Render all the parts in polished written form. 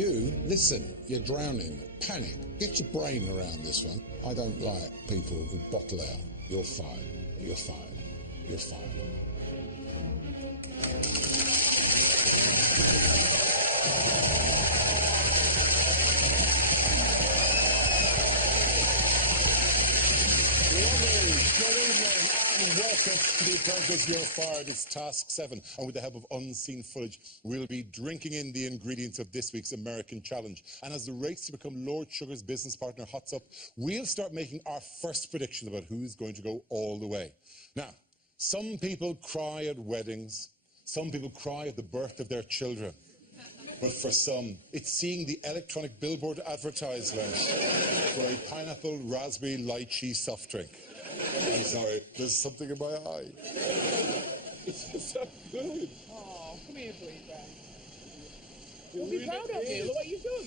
You, listen, you're drowning. Panic. Get your brain around this one. I don't like people who bottle out. You're fired. You're fired. You're fired. Welcome to the Apprentice, You're Fired. It's Task 7, and with the help of unseen footage, we'll be drinking in the ingredients of this week's American Challenge. And as the race to become Lord Sugar's business partner hots up, we'll start making our first prediction about who's going to go all the way. Now, some people cry at weddings, some people cry at the birth of their children. But for some, it's seeing the electronic billboard advertisement for a pineapple raspberry lychee soft drink. I'm sorry, there's something in my eye. It's so good. Oh, come here, Bleed. Don't be proud of me. Look what you've done.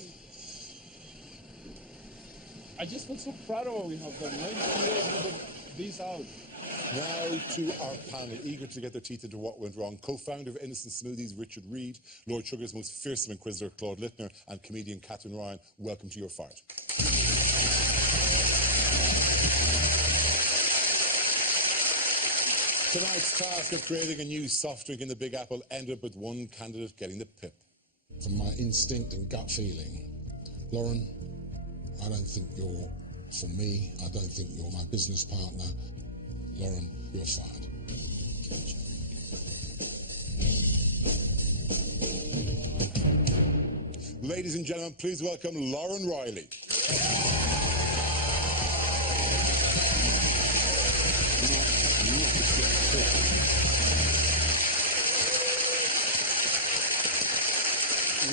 I just feel so proud of what we have done. 9 years with these out. Now to our panel, eager to get their teeth into what went wrong. Co-founder of Innocent Smoothies, Richard Reid, Lord Sugar's most fearsome inquisitor, Claude Littner, and comedian Catherine Ryan. Welcome to You're Fired. Tonight's task of creating a new soft drink in the Big Apple ended up with one candidate getting the pip. From my instinct and gut feeling, Lauren, I don't think you're for me. I don't think you're my business partner. Lauren, you're fired. Ladies and gentlemen, please welcome Lauren Riley.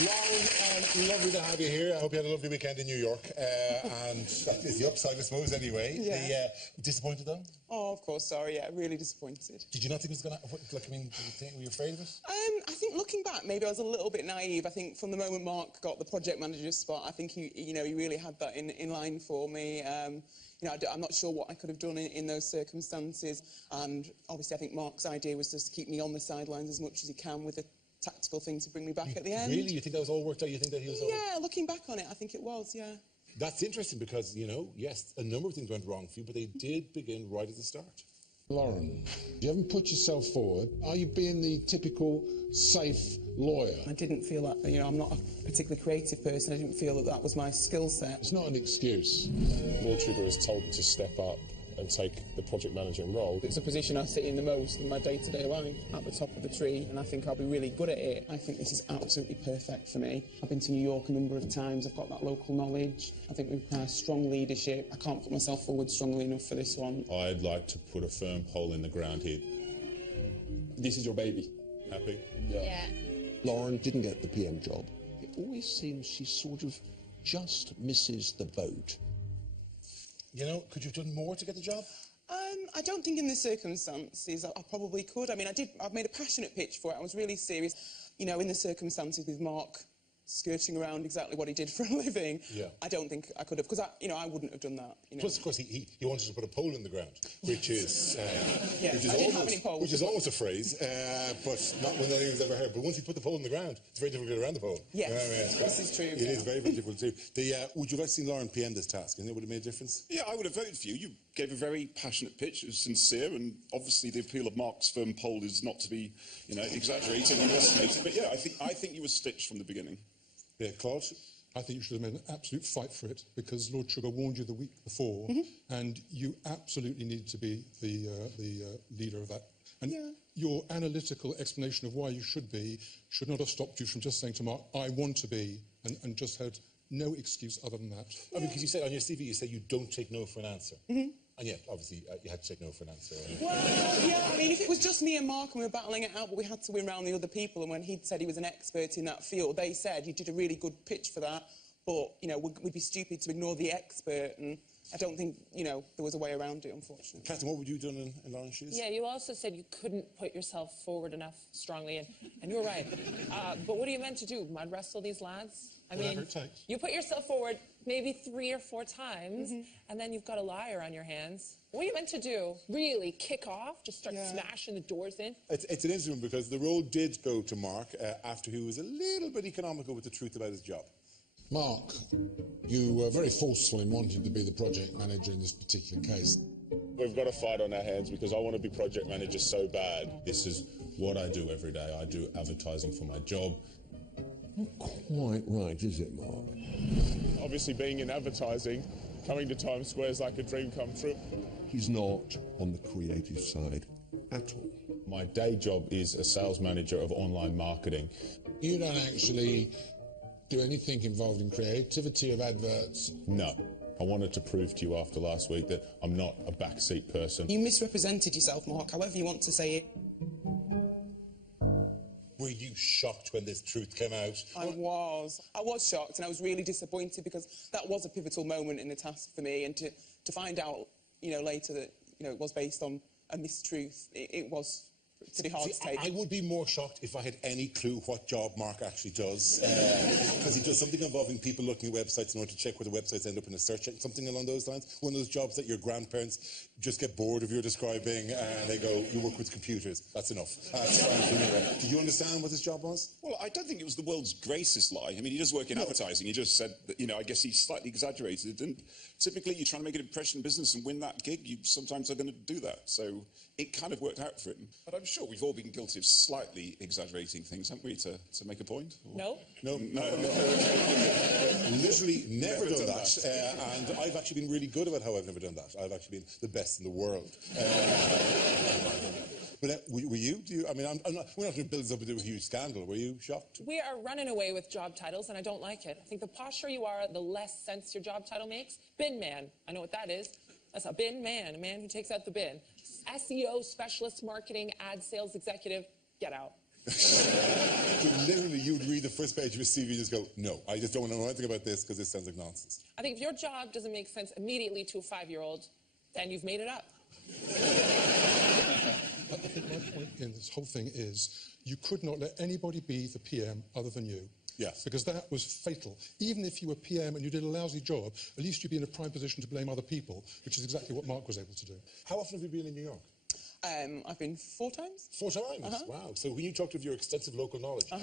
Lauren, lovely to have you here. I hope you had a lovely weekend in New York. And that is the upside, I suppose, anyway. Yeah. Disappointed, though? Oh, of course, sorry, yeah, really disappointed. Did you not think it was going to... Like, I mean, were you afraid of it? I think looking back, maybe I was a little bit naive. I think from the moment Mark got the project manager spot, I think he really had that in line for me. I'm not sure what I could have done in those circumstances. And obviously, I think Mark's idea was just to keep me on the sidelines as much as he can with a tactical thing to bring me back at the end. Really? You think that was all worked out? You think that he was all... Yeah, looking back on it, I think it was, yeah. That's interesting because, yes, a number of things went wrong for you, but they did begin right at the start. Lauren, you haven't put yourself forward. Are you being the typical safe lawyer? I didn't feel that, I'm not a particularly creative person. I didn't feel that was my skill set. It's not an excuse. Lord Sugar has told me to step up and take the project managing role. It's a position I sit in the most in my day-to-day life, at the top of the tree, and I think I'll be really good at it. I think this is absolutely perfect for me. I've been to New York a number of times. I've got that local knowledge. I think we've had strong leadership. I can't put myself forward strongly enough for this one. I'd like to put a firm pole in the ground here. This is your baby. Happy? Yeah. Lauren didn't get the PM job. It always seems she sort of just misses the boat. Could you have done more to get the job? I don't think in the circumstances I probably could. I made a passionate pitch for it. I was really serious. In the circumstances with Mark skirting around exactly what he did for a living, I don't think I could have, because I wouldn't have done that. Plus, of course, he wanted to put a pole in the ground, which is which is almost a phrase, but not one that anyone's ever heard. But once you put the pole in the ground, it's very difficult to get around the pole. Yes, this is true. It is very, very difficult to do. Would you like to see Lauren PM this task? And it would have made a difference? Yeah, I would have voted for you. You gave a very passionate pitch. It was sincere, and obviously the appeal of Mark's firm pole is not to be, exaggerated and underestimated. But yeah, I think you were stitched from the beginning. Yeah, Claude? I think you should have made an absolute fight for it, because Lord Sugar warned you the week before, and you absolutely needed to be the leader of that. And your analytical explanation of why you should not have stopped you from just saying to Mark, I want to be, and just had no excuse other than that. I mean, because you said on your CV, you said you don't take no for an answer. And yet, obviously, you had to take no for an answer. Well, yeah, if it was just me and Mark and we were battling it out, but we had to win round the other people, and when he'd said he was an expert in that field, they said you did a really good pitch for that, but, we'd be stupid to ignore the expert, and I don't think, there was a way around it, unfortunately. Catherine, what would you have done in Lauren's shoes? Yeah, you also said you couldn't put yourself forward enough strongly, and you were right. But what are you meant to do, mud wrestle these lads? Whatever it takes. You put yourself forward, maybe 3 or 4 times, and then you've got a liar on your hands. What are you meant to do? Really kick off? Just start smashing the doors in? It's an interesting one because the role did go to Mark after he was a little bit economical with the truth about his job. Mark, you were very forceful in wanting to be the project manager in this particular case. We've got a fight on our hands because I want to be project manager so bad. This is what I do every day. I do advertising for my job. Not quite right, is it, Mark? Obviously, being in advertising, coming to Times Square is like a dream come true. He's not on the creative side at all. My day job is a sales manager of online marketing. You don't actually do anything involved in creativity of adverts? No. I wanted to prove to you after last week that I'm not a backseat person. You misrepresented yourself, Mark, however you want to say it. Were you shocked when this truth came out? I was shocked, and I was really disappointed because that was a pivotal moment in the task for me, and to find out, you know, later that, you know, it was based on a mistruth, it was pretty hard to take. I would be more shocked if I had any clue what job Mark actually does, because he does something involving people looking at websites in order to check where the websites end up in a search, something along those lines. One of those jobs that your grandparents just get bored of your describing, and they go, you work with computers. That's enough. That's fine for me. Did you understand what his job was? Well, I don't think it was the world's greatest lie. I mean, he does work in advertising. He just said that, you know, I guess he slightly exaggerated. And typically, you're trying to make an impression in business and win that gig, you sometimes are going to do that. So it kind of worked out for him. But I'm sure we've all been guilty of slightly exaggerating things, haven't we, to make a point? Or... No. No. Literally never done that. And I've actually been really good about how I've never done that. I've actually been the best in the world. But were you? I mean, we're not going to build this up into a huge scandal. Were you shocked? We are running away with job titles, and I don't like it. I think the posher you are, the less sense your job title makes. Bin man. I know what that is. That's a bin man, a man who takes out the bin. SEO specialist, marketing, ad sales executive, get out. So literally, you would read the first page of your CV and just go, no, I just don't want to know anything about this because this sounds like nonsense. I think if your job doesn't make sense immediately to a 5-year-old, then you've made it up. I think my point in this whole thing is you could not let anybody be the PM other than you. Yes. Because that was fatal. Even if you were PM and you did a lousy job, at least you'd be in a prime position to blame other people, which is exactly what Mark was able to do. How often have you been in New York? I've been 4 times. 4 times? Wow. So when you talked of your extensive local knowledge, what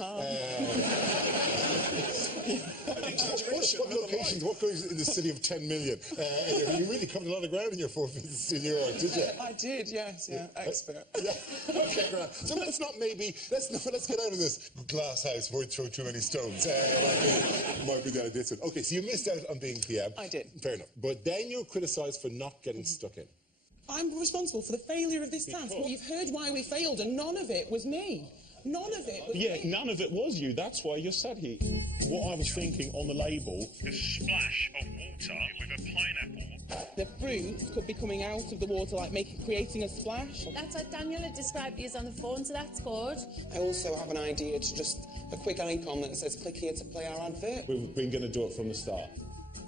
locations, what goes in the city of 10 million? You really covered a lot of ground in your 4 visits to New York, did you? I did, yes, expert. Yeah. Okay, great. So let's get out of this glass house where we throw too many stones. Might be down this one. Okay, so you missed out on being PM. I did. Fair enough. But then you're criticised for not getting stuck in. I'm responsible for the failure of this task. Well, you've heard why we failed, and none of it was me. None of it was me. None of it was you. That's why you're sat here. What I was thinking on the label... The splash of water with a pineapple. The fruit could be coming out of the water, like creating a splash. That's what Daniel had described you on the phone, so that's good. I also have an idea to just a quick icon that says click here to play our advert. We've been going to do it from the start.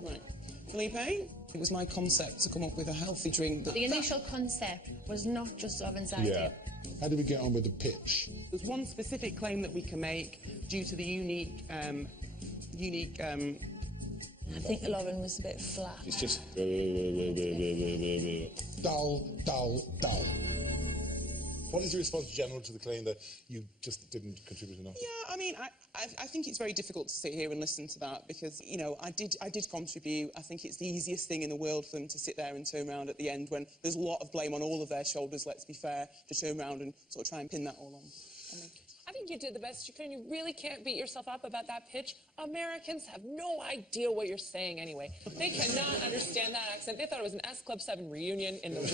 Right. Felipe? It was my concept to come up with a healthy drink. The initial concept was not just Robin's idea. How did we get on with the pitch? There's one specific claim that we can make due to the unique I think Lauren was a bit flat. It's just... Dull, dull, dull. What is your response general to the claim that you just didn't contribute enough? Yeah, I mean, I think it's very difficult to sit here and listen to that because, you know, I did contribute. I think it's the easiest thing in the world for them to sit there and turn around at the end when there's a lot of blame on all of their shoulders, let's be fair, to turn around and sort of try and pin that all on. I think you did the best you could, and you really can't beat yourself up about that pitch. Americans have no idea what you're saying anyway. They cannot understand that accent. They thought it was an S Club 7 reunion in the room.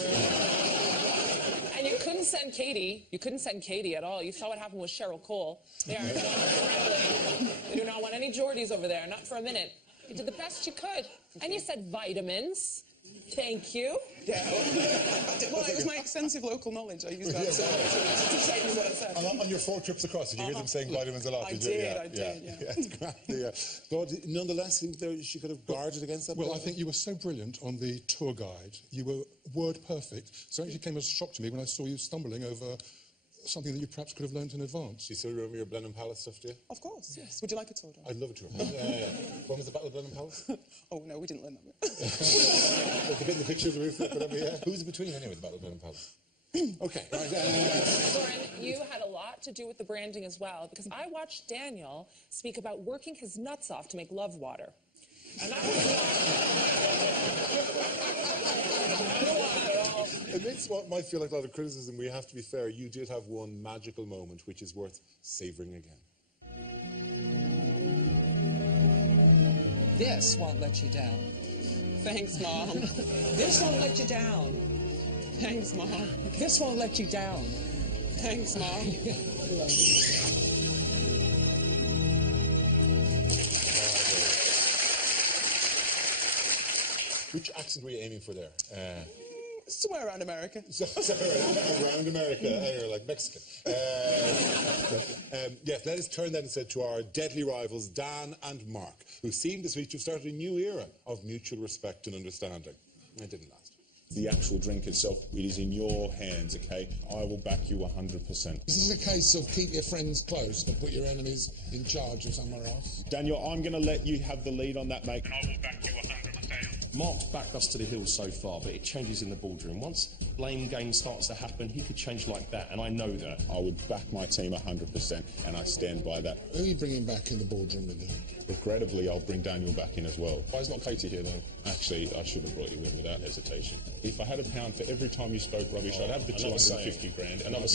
And you couldn't send Katie. You couldn't send Katie at all. You saw what happened with Cheryl Cole. They are not friendly. They do not want any Geordies over there, not for a minute. You did the best you could. And you said vitamins. Thank you. Yeah. Well, it was my extensive local knowledge. I used that to say what I said. On your 4 trips across, did you hear them saying vitamins a lot? I did, yeah. But nonetheless, she could have guarded against that? Well, I think you were so brilliant on the tour guide. You were word perfect. So it actually came as a shock to me when I saw you stumbling over something that you perhaps could have learnt in advance. Do you still remember your Blenheim Palace stuff, do you? Of course, yes. Would you like a tour? I'd love a tour. When was the Battle of Blenheim Palace? Oh, no, we didn't learn that bit. Like the bit in the picture of the roof, whatever, yeah. Who's it between anyway, the Battle of Blenheim Palace? Okay. Right, Lauren, you had a lot to do with the branding as well, because I watched Daniel speak about working his nuts off to make love water. And I was not... Amidst what might feel like a lot of criticism, we have to be fair, you did have one magical moment which is worth savouring again. This won't let you down. Thanks, Mom. This won't let you down. Thanks, Mom. This won't let you down. Thanks, Mom. Which accent were you aiming for there? Somewhere around America. Around America, you're like Mexican. Yes, let us turn then instead to our deadly rivals, Dan and Mark, who seem this week to have started a new era of mutual respect and understanding. It didn't last. The actual drink itself, it is in your hands, okay? I will back you 100%. This is a case of keep your friends close but put your enemies in charge or somewhere else. Daniel, I'm going to let you have the lead on that, mate. And I will back you 100%. Mark's backed us to the hills so far, but it changes in the boardroom. Once blame game starts to happen, he could change like that, and I know that. I would back my team 100%, and I stand by that. Who are you bringing back in the boardroom with you? Regrettably, I'll bring Daniel back in as well. Why is not Katie here, though? Actually, I should have brought you in without hesitation. If I had £1 for every time you spoke rubbish, I'd have the 250 grand, and I'd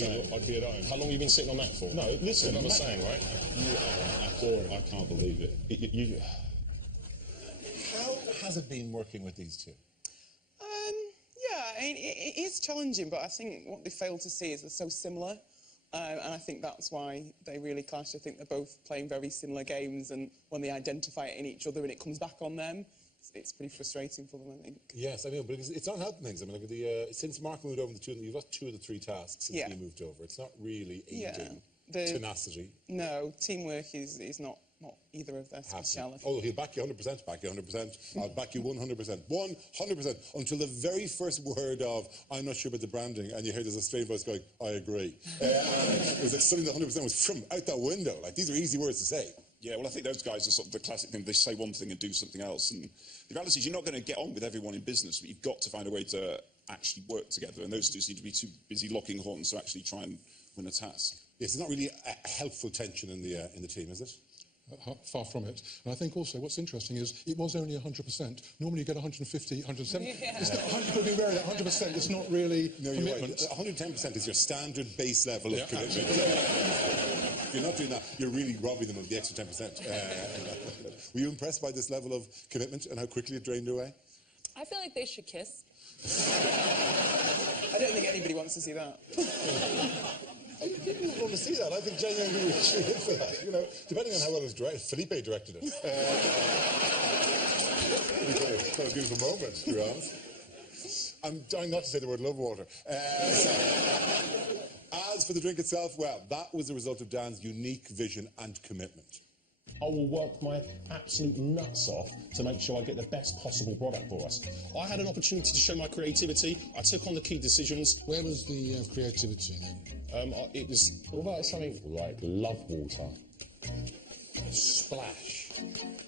be at home. How long have you been sitting on that for? No, listen, another saying, right? You are boring. I can't believe it. How has it been working with these two? Yeah, I mean, it is challenging, but I think what they fail to see is they're so similar. And I think that's why they really clash. I think they're both playing very similar games, and when they identify it in each other and it comes back on them, it's pretty frustrating for them, I think. Yes, I mean, but it's not helping things. I mean, like since Mark moved over the two, you've got 2 of the 3 tasks since he moved over. It's not really aiding tenacity. No, teamwork is not either of their speciality. Oh, he'll back you 100%, back you 100%. I'll back you 100%. 100%, until the very first word of, I'm not sure about the branding, and you hear there's a straight voice going, I agree. It was like suddenly the 100% was from out that window. Like, these are easy words to say. Yeah, well, I think those guys are sort of the classic thing. They say one thing and do something else. And the reality is you're not going to get on with everyone in business, but you've got to find a way to actually work together. And those two seem to be too busy locking horns to actually try and win a task. Yes, it's not really a helpful tension in the team, is it? Far from it. And I think also what's interesting is it was only 100%. Normally you get 150, 170. Yeah. It's not 100, could be wary that 100%. It's not really commitment. Right. 110% is your standard base level of commitment. If you're not doing that, you're really robbing them of the extra 10%. Were you impressed by this level of commitment and how quickly it drained away? I feel like they should kiss. I don't think anybody wants to see that. I think people want to see that. I think genuinely we should in for that. You know, depending on how well it's directed. Felipe directed it. It's quite a beautiful moment, to be honest. I'm trying not to say the word love water. As for the drink itself, well, that was the result of Dan's unique vision and commitment. I will work my absolute nuts off to make sure I get the best possible product for us. I had an opportunity to show my creativity. I took on the key decisions. Where was the creativity then? It was all about something like love water. Splash.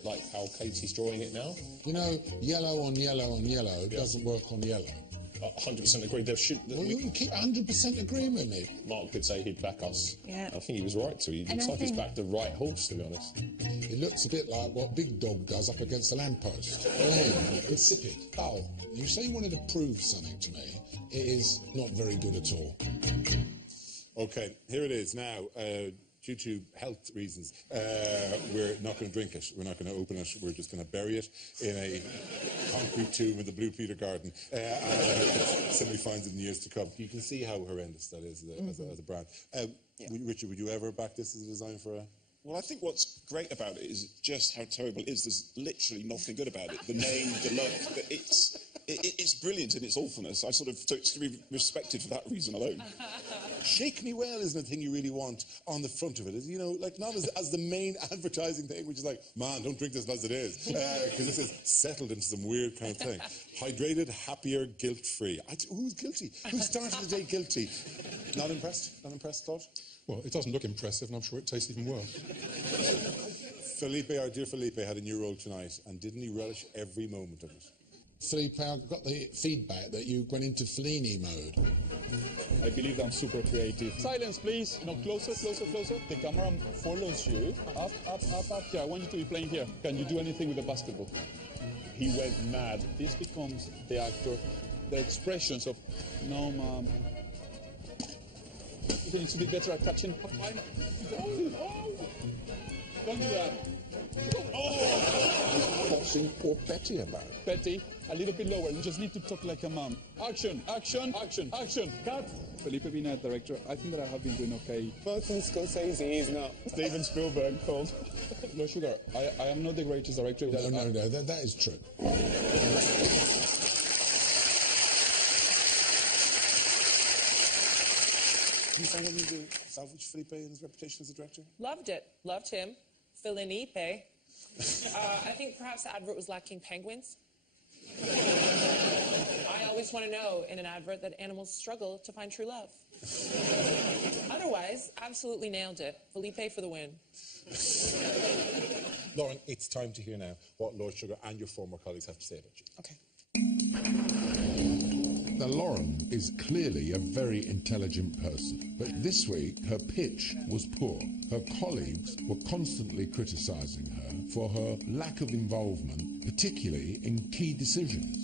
Like how Katie's drawing it now. You know, yellow on yellow on yellow doesn't work on yellow. 100% agree. There should. Well, you keep 100% agreeing with me. Mark did say he'd back us. Yeah. I think he was right to. He looks like he's backed the right horse, to be honest. It looks a bit like what Big Dog does up against the lamppost. Insipid. Oh, you say you wanted to prove something to me. It is not very good at all. Okay, here it is now. Due to health reasons, we're not going to drink it. We're not going to open it. We're just going to bury it in a concrete tomb in the Blue Peter Garden. And somebody finds it in years to come. You can see how horrendous that is as a brand. Richard, would you ever back this as a design for a... Well, I think what's great about it is just how terrible it is. There's literally nothing good about it. The name, the look, it's brilliant in its awfulness. I sort of, so it's to be respected for that reason alone. Shake Me Well isn't a thing you really want on the front of it. You know, like not as the main advertising thing, which is like, man, don't drink this as it is. Because this is settled into some weird kind of thing. Hydrated, happier, guilt-free. Who's guilty? Who started the day guilty? Not impressed? Not impressed, Todd? Well, it doesn't look impressive, and I'm sure it tastes even worse. Felipe, our dear Felipe, had a new role tonight, and didn't he relish every moment of it? Felipe, I got the feedback that you went into Fellini mode. I believe I'm super creative. Silence, please. No, closer, closer, closer. The camera follows you. Up, up, up, up. Yeah, I want you to be playing here. Can you do anything with the basketball? He went mad. This becomes the actor. The expressions of, no, mom. He needs to be better at catching. Oh. Don't do that. He's bossing poor Betty about. Betty, a little bit lower. You just need to talk like a mom. Action, action, action, action. Cut. Felipe being a director, I think that I have been doing okay. Martin Scorsese is not. Steven Spielberg called. No, Sugar, I am not the greatest director. No, that is true. Did you find anything to salvage Felipe and his reputation as a director? Loved it. Loved him. Fellinipe. I think perhaps the advert was lacking penguins. I always want to know in an advert that animals struggle to find true love. Otherwise, absolutely nailed it. Felipe for the win. Lauren, it's time to hear now what Lord Sugar and your former colleagues have to say about you. Okay. Now, Lauren is clearly a very intelligent person, but this week her pitch was poor. Her colleagues were constantly criticising her for her lack of involvement, particularly in key decisions.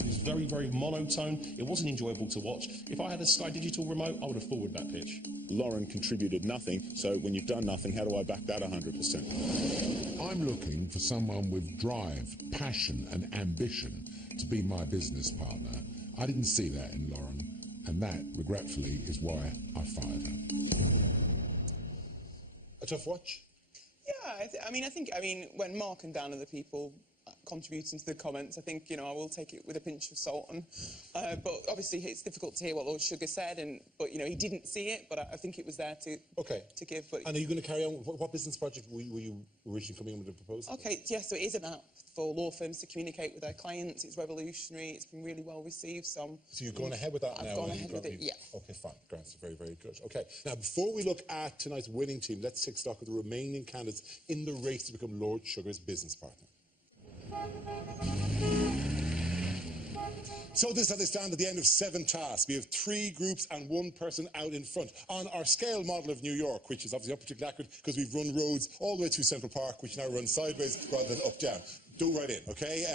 It was very, very monotone. It wasn't enjoyable to watch. If I had a Sky Digital remote, I would have forwarded that pitch. Lauren contributed nothing, so when you've done nothing, how do I back that 100%? I'm looking for someone with drive, passion and ambition to be my business partner. I didn't see that in Lauren, and that, regretfully, is why I fired her. A tough watch? Yeah, I think when Mark and Dan are the people contributing to the comments, I think, I will take it with a pinch of salt. And, but obviously, it's difficult to hear what Lord Sugar said, but, he didn't see it, but I think it was there to give. But, and are you going to carry on? What business project were you originally coming in with a proposal? Okay, yeah, so it is about for law firms to communicate with their clients. It's revolutionary. It's been really well received. So you're going ahead with that now? I've gone ahead with it, yeah. Okay, fine. Great. Very, very good. Okay, now, before we look at tonight's winning team, let's take stock of the remaining candidates in the race to become Lord Sugar's business partner. So this is how they stand at the end of 7 tasks. We have 3 groups and 1 person out in front. On our scale model of New York, which is obviously not particularly accurate because we've run roads all the way through Central Park, which now run sideways rather than up-down. Go right in, okay?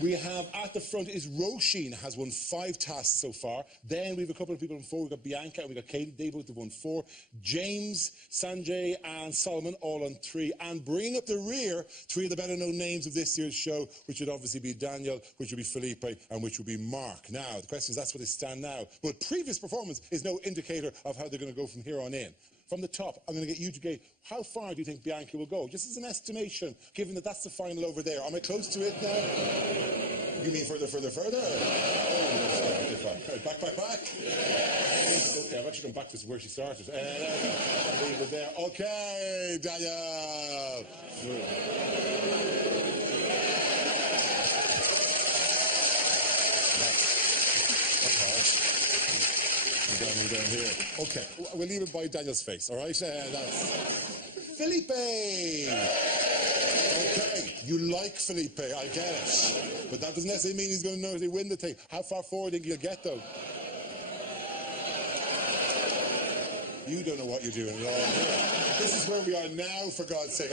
We have at the front is Roisin, has won 5 tasks so far. Then we have a couple of people on 4. We've got Bianca and we've got Katie. They both have won 4. James, Sanjay and Solomon all on 3. And bringing up the rear, 3 of the better-known names of this year's show, which would obviously be Daniel, which would be Felipe, and which would be Mark. Now, the question is, that's where they stand now. But previous performance is no indicator of how they're going to go from here on in. From the top, I'm going to get you to gauge how far do you think Bianca will go? Just as an estimation, given that that's the final over there. Am I close to it now? You mean further? Oh, okay, fine. Back. Okay, I've actually gone back to where she started. Leave it there. Okay, Daniel. We're down here. Okay, we'll leave it by Daniel's face, all right? That's Felipe. Okay, you like Felipe, I get it. But that doesn't necessarily mean he's going to know to win the thing. How far forward do you think you'll get, though? You don't know what you're doing. This is where we are now, for God's sake.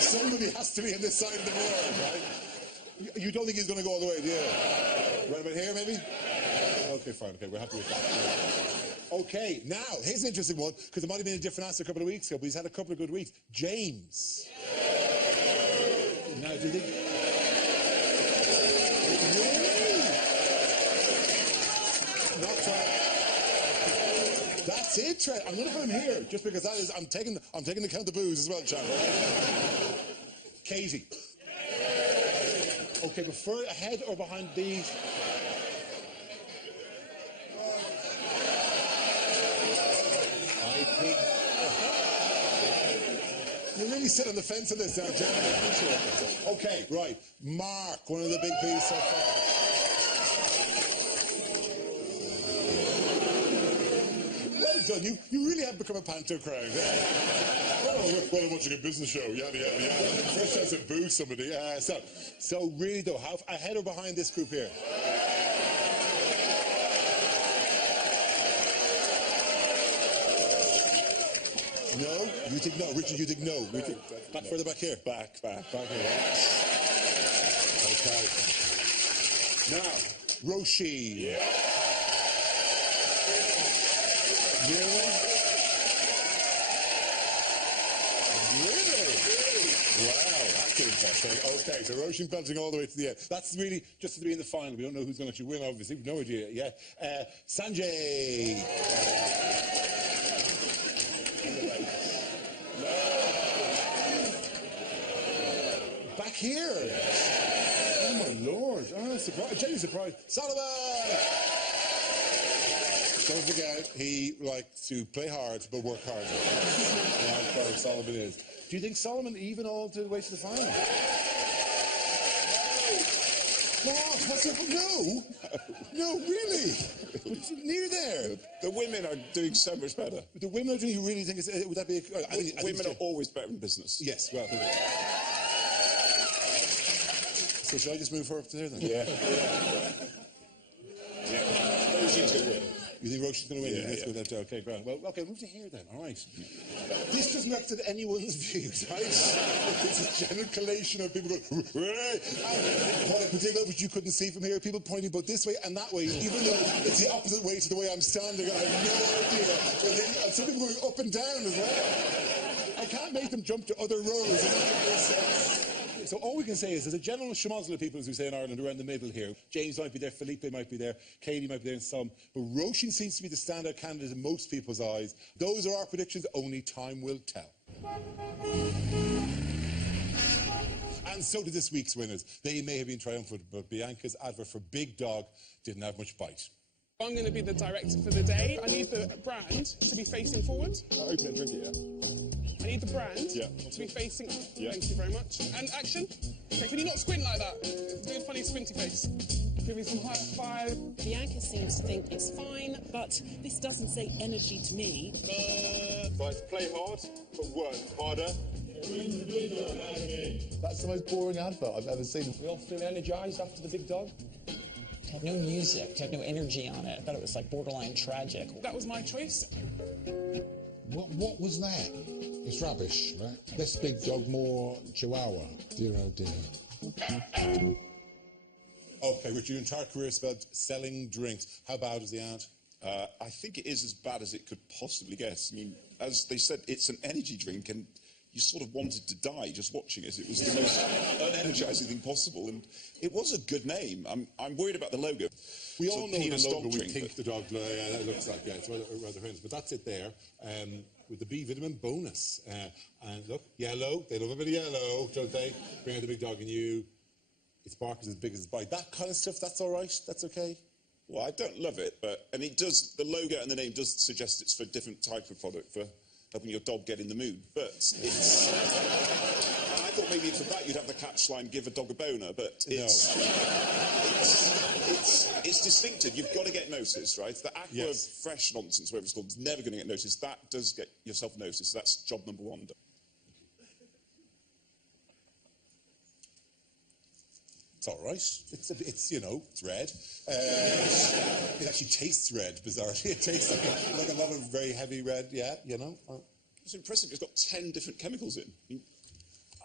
Somebody has to be on this side of the board, right? You don't think he's going to go all the way, do you? Right about here, maybe? Okay, fine. Okay, we'll have to look at that. Okay, now, here's an interesting one, because it might have been a different answer a couple of weeks ago, but he's had a couple of good weeks. James. Now, do you think... That's it, Trent. I'm going to put him here, just because that is... I'm taking the count of booze as well, chap. Katie. Okay, but ahead or behind these... You really sit on the fence on this, don't you? Okay, right. Mark, one of the big P's so far. Well done. You really have become a panto crowd. Well, I'm watching a business show. Yada, yada, yada. First chance to boo somebody. So really, though, how ahead or behind this group here? No? You think no. Richard, you think no. Richard, back further back here. Back here. Okay. Now, Roshi. Yeah. Really? Wow, that's interesting. Okay, so Roshi belting all the way to the end. That's really just to be in the final. We don't know who's going to actually win, obviously. We've no idea yet. Sanjay. Back here. Oh my lord. Oh, genuinely surprised. Solomon! Don't forget, he likes to play hard but work hard. That's what Solomon is. Do you think Solomon even all the way to the final? No! No, really? Near there. The women are doing so much better. The women are doing, you really think would that be women are always better in business. Yes, well. So should I just move her up to there then? Yeah. Roshi's going to win. You think Roshi's going to win? Yeah. Okay, great. Well, okay, move to here then. All right. This doesn't represent anyone's views, right? It's a general collation of people going, hooray! Which you couldn't see from here, people pointing both this way and that way, even though it's the opposite way to the way I'm standing, and I have no idea. And some people going up and down as well. I can't make them jump to other rows. So all we can say is there's a general schmozzle of people, as we say in Ireland, around the middle here. James might be there, Felipe might be there, Katie might be there, and some. But Roisin seems to be the standout candidate in most people's eyes. Those are our predictions. Only time will tell. And so did this week's winners. They may have been triumphant, but Bianca's advert for Big Dog didn't have much bite. I'm going to be the director for the day. I need the brand to be facing forward. Open it and drink it, yeah. I need the brand to be facing... Yeah. Thank you very much. And action. Okay, can you not squint like that? Do a funny squinty face. Give me some high five. Bianca seems to think it's fine, but this doesn't say energy to me. Right, play hard, but work harder. That's the most boring advert I've ever seen. We all feel energised after the Big Dog. It had no music, it had no energy on it. I thought it was like borderline tragic. That was my choice. What was that? It's rubbish, right? Less Big Dog, more Chihuahua. Dear oh dear. Okay, Richard, your entire career spent selling drinks. How bad was the ad? I think it is as bad as it could possibly get. I mean, as they said, it's an energy drink, and you sort of wanted to die just watching it. It was the most unenergising thing possible, and it was a good name. I'm worried about the logo. We all know the logo. We Drink, think the dog it looks like, yeah, it's rather famous. But that's it there, with the B vitamin bonus. And look, yellow. They love a bit of yellow, don't they? Bring out the Big Dog in you. Its bark is as big as its bite. That kind of stuff, that's all right? That's okay? Well, I don't love it, and it does, the logo and the name does suggest it's for a different type of product, for helping your dog get in the mood. But it's... I thought maybe for that you'd have the catchline, give a dog a boner, but it's distinctive. You've got to get noticed, right? The aqua fresh nonsense, whatever it's called, is never going to get noticed. That does get yourself noticed. That's job number one. It's all right. It's you know, it's red. It actually tastes red, bizarrely. It tastes like a lot of very heavy red, yeah, you know. It's impressive. It's got 10 different chemicals in. I mean,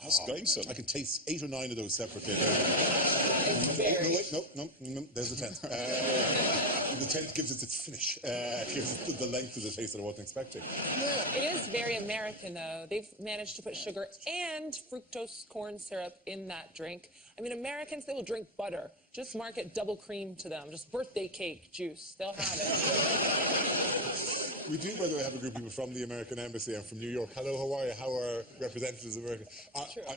how's it going, son? I can taste 8 or 9 of those separately. No, there's the 10th. The 10th gives it its finish. Gives it the length of the taste that I wasn't expecting. It is very American, though. They've managed to put sugar and fructose corn syrup in that drink. I mean, Americans, they will drink butter. Just market double cream to them. Just birthday cake juice. They'll have it. We do, by the way, have a group of people from the American Embassy and from New York. Hello, how are you? How are representatives of America?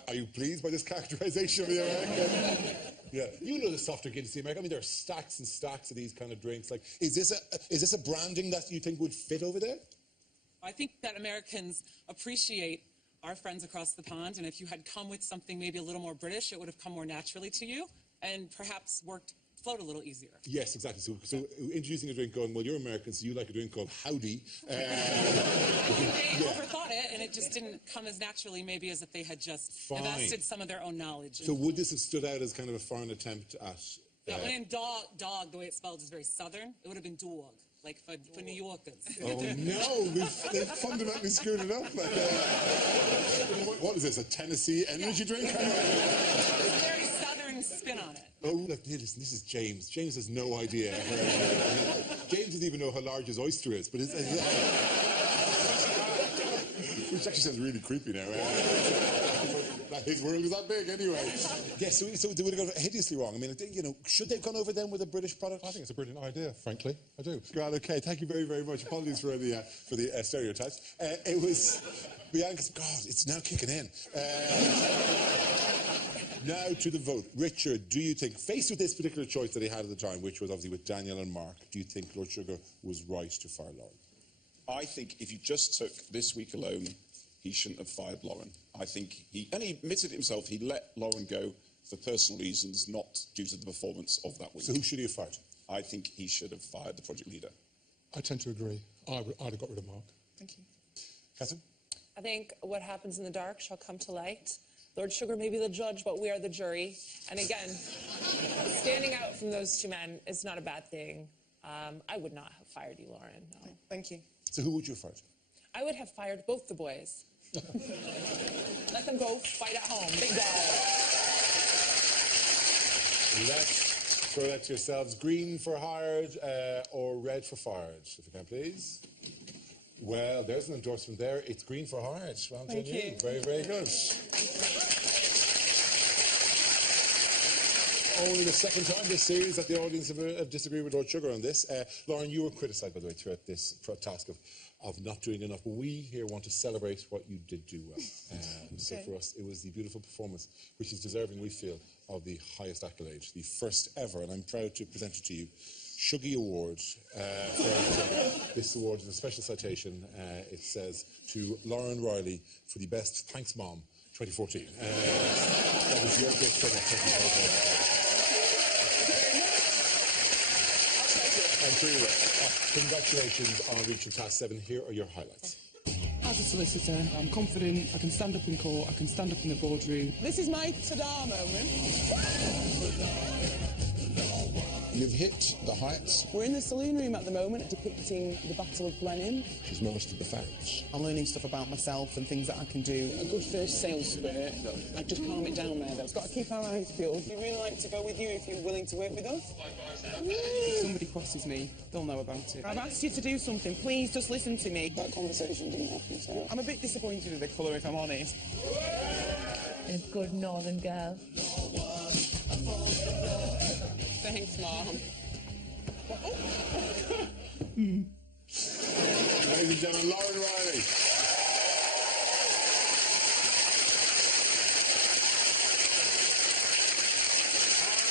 Are you pleased by this characterization of the American? Yeah, you know the softer kids, the American. I mean, there are stacks and stacks of these kind of drinks. Like, is this a branding that you think would fit over there? I think that Americans appreciate our friends across the pond, and if you had come with something maybe a little more British, it would have come more naturally to you and perhaps flowed a little easier. Yes, exactly. So introducing a drink going, well, you're American, so you like a drink called Howdy. They overthought it, and it just didn't come as naturally maybe as if they had just invested some of their own knowledge. So would this have stood out as kind of a foreign attempt at... And dog, the way it's spelled is very southern. It would have been dog, like for New Yorkers. Oh, no, they've fundamentally screwed it up. What is this, a Tennessee energy drink? It's a very southern spin on it. Oh, look, hey, listen, this is James. James has no idea. James doesn't even know how large his oyster is, but which actually sounds really creepy now. His world is that big, anyway. Yes, so they would have gone hideously wrong. I mean, you know, should they have gone over then with a British product? I think it's a brilliant idea, frankly. I do. Grand, okay. Thank you very, very much. Apologies for the stereotypes. It was Bianca's. God, it's now kicking in. Now to the vote. Richard, do you think, faced with this particular choice that he had at the time, which was obviously with Daniel and Mark, do you think Lord Sugar was right to fire Lauren? I think if you just took this week alone, he shouldn't have fired Lauren. I think he admitted himself, he let Lauren go for personal reasons, not due to the performance of that week. So who should he have fired? I think he should have fired the project leader. I tend to agree. I'd have got rid of Mark. Thank you. Catherine? I think what happens in the dark shall come to light. Lord Sugar may be the judge, but we are the jury. And again, standing out from those two men is not a bad thing. I would not have fired you, Lauren. No. Thank you. So who would you have fired? I would have fired both the boys. Let them go fight at home. Big dog. Let's throw that to yourselves. Green for hired or red for fired, if you can, please. Well, there's an endorsement there. It's green for hired. Well done, you. Very, very good. Only the second time this series that the audience have disagreed with Lord Sugar on this. Lauren, you were criticised, by the way, throughout this task of not doing enough. But we here want to celebrate what you did do well. So for us, it was the beautiful performance, which is deserving, we feel, of the highest accolade, the first ever, and I'm proud to present it to you, Shuggy Award. This award is a special citation. It says, to Lauren Riley for the best Thanks Mom 2014. That was your gift for that. Congratulations on reaching task 7. Here are your highlights. As a solicitor, I'm confident I can stand up in court, I can stand up in the boardroom. This is my ta-da moment. You've hit the heights. We're in the saloon room at the moment depicting the Battle of Blenheim. She's mastered the facts. I'm learning stuff about myself and things that I can do. A good first sales spirit. Like, just calm it down there. We've got to keep our eyes peeled. We'd really like to go with you if you're willing to work with us. If somebody crosses me, they'll know about it. I've asked you to do something. Please just listen to me. That conversation didn't happen, so I'm a bit disappointed with the colour, if I'm honest. A good northern girl. Thanks, Mom. Ladies and gentlemen, Lauren Riley.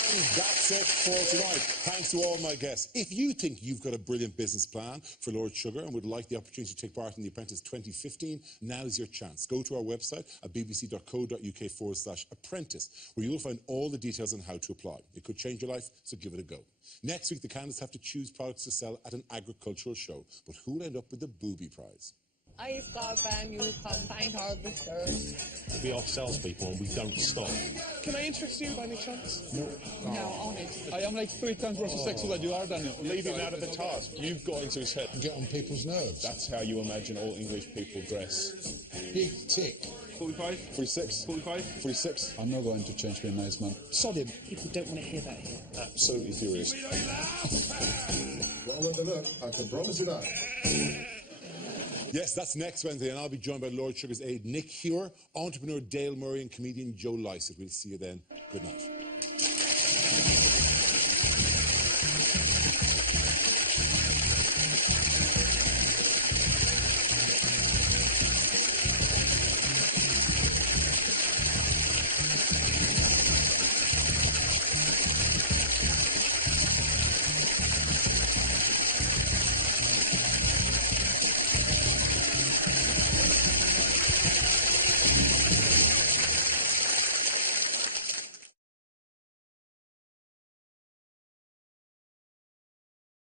And that's it for tonight. Thanks to all my guests. If you think you've got a brilliant business plan for Lord Sugar and would like the opportunity to take part in the Apprentice 2015, now's your chance. Go to our website at bbc.co.uk/apprentice, where you will find all the details on how to apply. It could change your life, so give it a go. Next week, the candidates have to choose products to sell at an agricultural show. But who'll end up with the booby prize? I got brand new combined harvesters. We are salespeople and we don't stop. Can I interest you by any chance? No. No, on it. I am like 3 times worse sexual than you are, Daniel. Leave him out of the task. You've got into his head. Get on people's nerves. That's how you imagine all English people dress. Big tick. 45? 46. 45? 46. I'm not going to change my nice man. Sod him. People don't want to hear that here. Absolutely furious. Well, with the look, I can promise you that. Yes, that's next Wednesday, and I'll be joined by Lord Sugar's aide, Nick Youre, entrepreneur Dale Murray, and comedian Joe Lycett. We'll see you then. Good night.